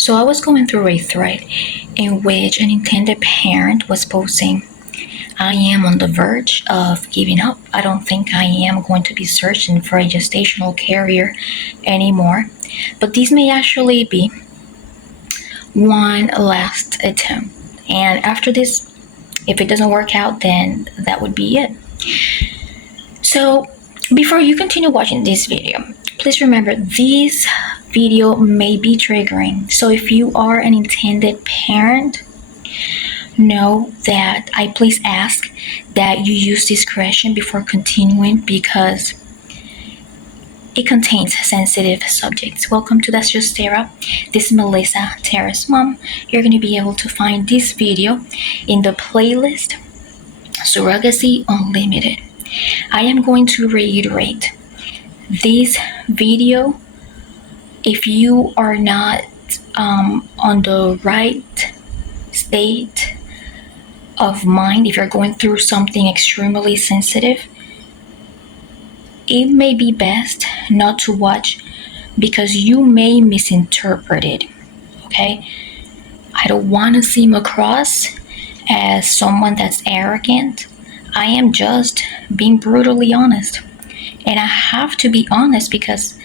So I was going through a thread in which an intended parent was posting, I am on the verge of giving up. I don't think I am going to be searching for a gestational carrier anymore. But this may actually be one last attempt. And after this, if it doesn't work out, then that would be it. So before you continue watching this video, please remember this video may be triggering. So if you are an intended parent, know that I please ask that you use discretion before continuing because it contains sensitive subjects. Welcome to That's Just Tara. This is Melissa, Tara's mom. You're going to be able to find this video in the playlist Surrogacy Unlimited. I am going to reiterate this video. If you are not on the right state of mind, if you're going through something extremely sensitive, it may be best not to watch because you may misinterpret it. Okay? I don't want to seem across as someone that's arrogant. I am just being brutally honest. And I have to be honest because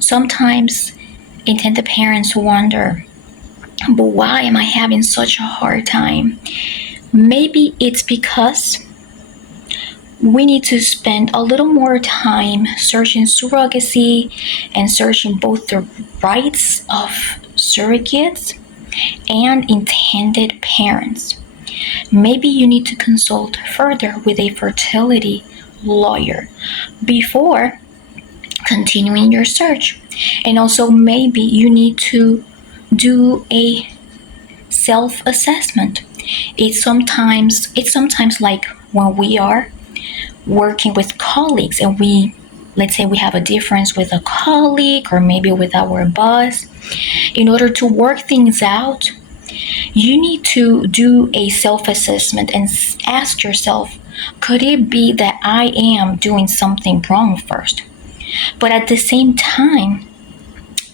sometimes intended parents wonder, but why am I having such a hard time? Maybe it's because we need to spend a little more time searching surrogacy and searching both the rights of surrogates and intended parents. Maybe you need to consult further with a fertility lawyer before continuing your search. And also maybe you need to do a self-assessment. It's sometimes like when we are working with colleagues and let's say we have a difference with a colleague or maybe with our boss. In order to work things out, you need to do a self-assessment and ask yourself, could it be that I am doing something wrong first? But at the same time,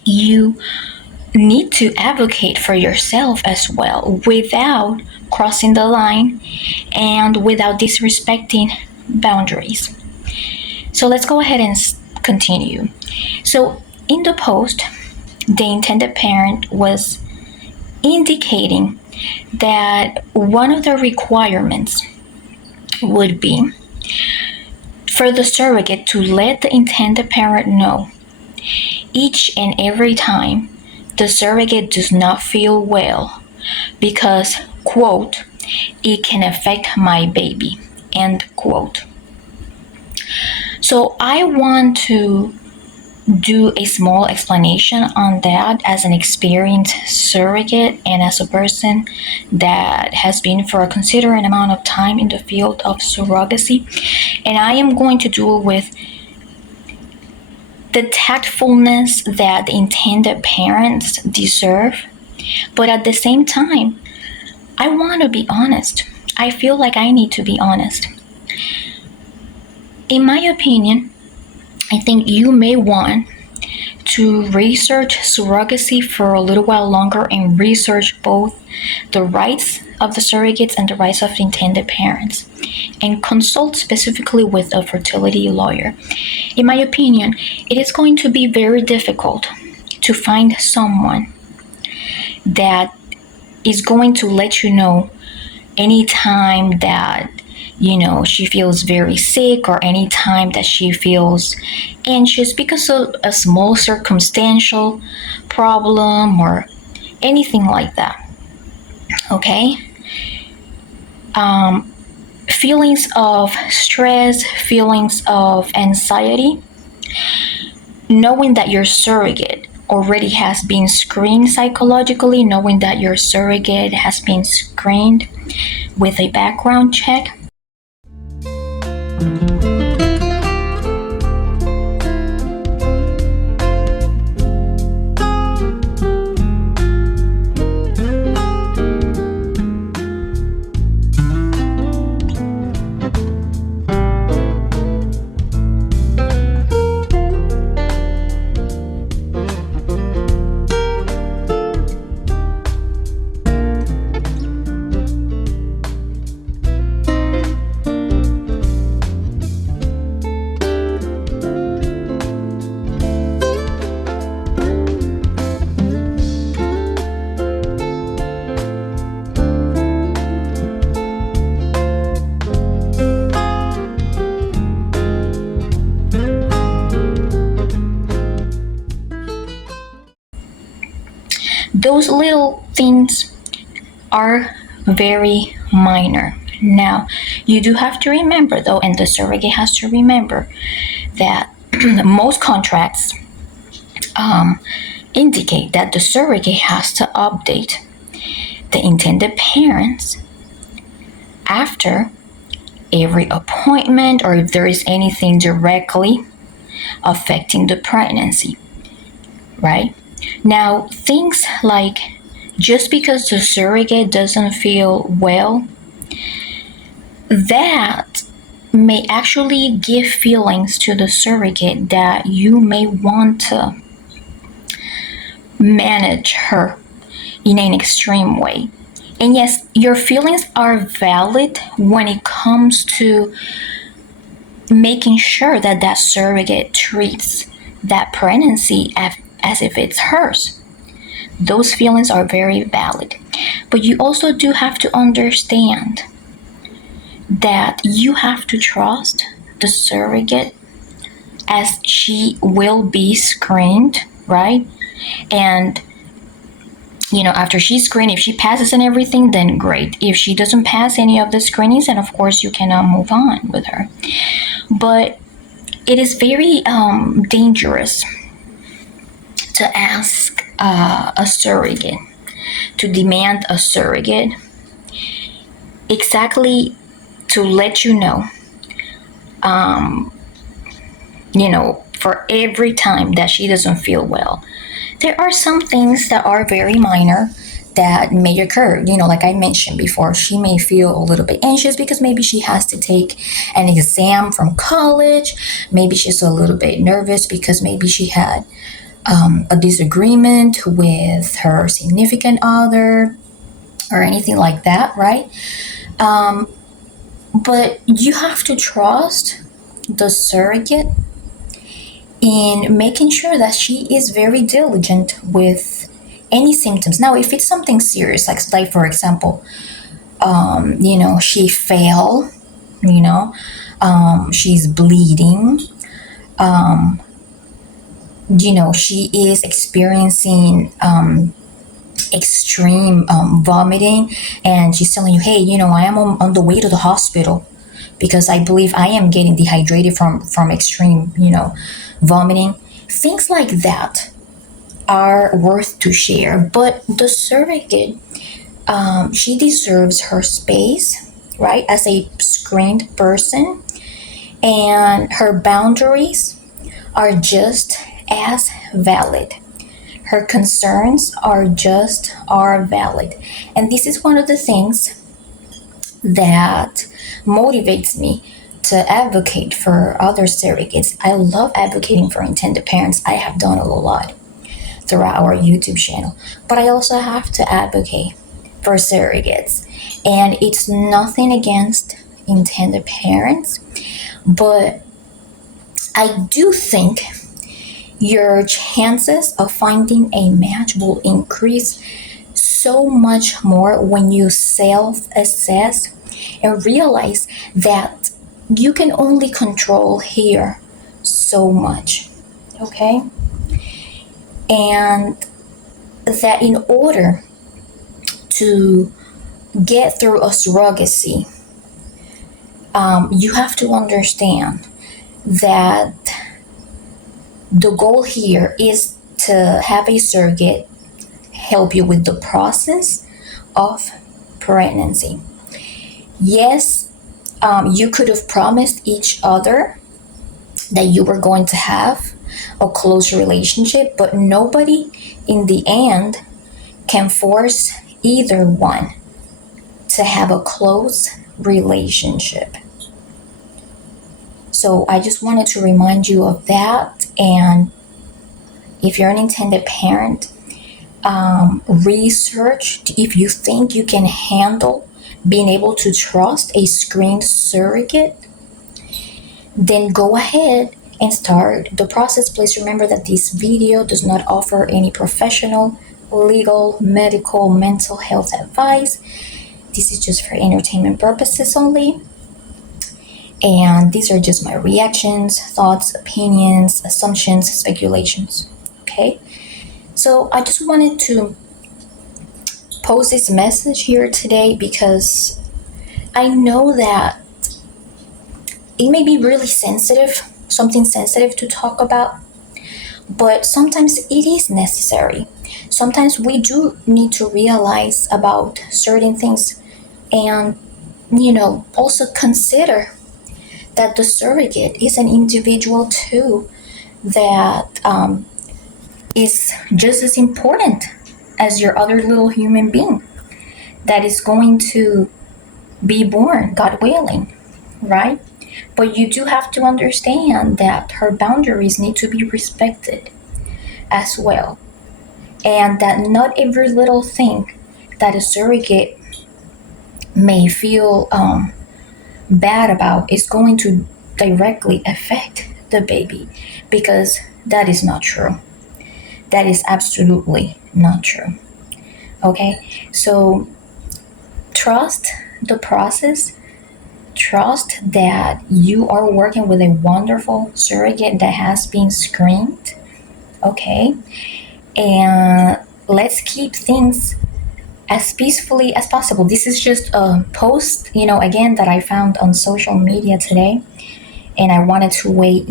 you need to advocate for yourself as well without crossing the line and without disrespecting boundaries. So let's go ahead and continue. So in the post, the intended parent was indicating that one of the requirements would be for the surrogate to let the intended parent know each and every time the surrogate does not feel well because, quote, it can affect my baby, end quote. So I want to do a small explanation on that as an experienced surrogate and as a person that has been for a considerable amount of time in the field of surrogacy. And I am going to do it with the tactfulness that the intended parents deserve. But at the same time, I want to be honest. I feel like I need to be honest. In my opinion, I think you may want to research surrogacy for a little while longer and research both the rights of the surrogates and the rights of the intended parents and consult specifically with a fertility lawyer. In my opinion, it is going to be very difficult to find someone that is going to let you know anytime that she feels very sick or anytime that she feels anxious because of a small circumstantial problem or anything like that. Okay? Feelings of stress, feelings of anxiety, knowing that your surrogate already has been screened psychologically, knowing that your surrogate has been screened with a background check. Those little things are very minor. Now, you do have to remember, though, and the surrogate has to remember that most contracts indicate that the surrogate has to update the intended parents after every appointment or if there is anything directly affecting the pregnancy, right? Now, things like just because the surrogate doesn't feel well, that may actually give feelings to the surrogate that you may want to manage her in an extreme way. And yes, your feelings are valid when it comes to making sure that that surrogate treats that pregnancy as if it's hers. Those feelings are very valid. But you also do have to understand that you have to trust the surrogate as she will be screened, right? And after she's screened, if she passes and everything, then great. If she doesn't pass any of the screenings, then of course you cannot move on with her. But it is very dangerous to ask a surrogate, to demand a surrogate exactly to let you know, for every time that she doesn't feel well. There are some things that are very minor that may occur. Like I mentioned before, she may feel a little bit anxious because maybe she has to take an exam from college. Maybe she's a little bit nervous because maybe she had a disagreement with her significant other or anything like that, right? But you have to trust the surrogate in making sure that she is very diligent with any symptoms. Now, if it's something serious, like for example, she fell, she's bleeding, she is experiencing extreme vomiting, and she's telling you, hey, I am on the way to the hospital because I believe I am getting dehydrated from extreme, vomiting. Things like that are worth to share. But the surrogate, she deserves her space, right, as a screened person, and her boundaries are just as valid. Her concerns are valid. And this is one of the things that motivates me to advocate for other surrogates. I love advocating for intended parents. I have done it a lot throughout our YouTube channel. But I also have to advocate for surrogates. And it's nothing against intended parents, but I do think your chances of finding a match will increase so much more when you self-assess and realize that you can only control here so much, okay? And that in order to get through a surrogacy, you have to understand that the goal here is to have a surrogate help you with the process of pregnancy. Yes, you could have promised each other that you were going to have a close relationship, but nobody in the end can force either one to have a close relationship. So I just wanted to remind you of that. And if you're an intended parent, research if you think you can handle being able to trust a screened surrogate, then go ahead and start the process. Please remember that this video does not offer any professional, legal, medical, mental health advice. This is just for entertainment purposes only. And these are just my reactions, thoughts, opinions, assumptions, speculations. Okay? So I just wanted to post this message here today because I know that it may be really sensitive, something sensitive to talk about, but sometimes it is necessary. Sometimes we do need to realize about certain things and, also consider that the surrogate is an individual too that is just as important as your other little human being that is going to be born, God willing, right? But you do have to understand that her boundaries need to be respected as well, and that not every little thing that a surrogate may feel bad about is going to directly affect the baby, because that is not true. That is absolutely not true. Okay, so trust the process. Trust that you are working with a wonderful surrogate that has been screened. Okay, and let's keep things as peacefully as possible. This is just a post, again, that I found on social media today, and I wanted to weigh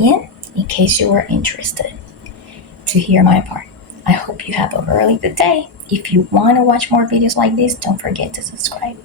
in case you were interested to hear my part. I hope you have a really good day. If you want to watch more videos like this, don't forget to subscribe.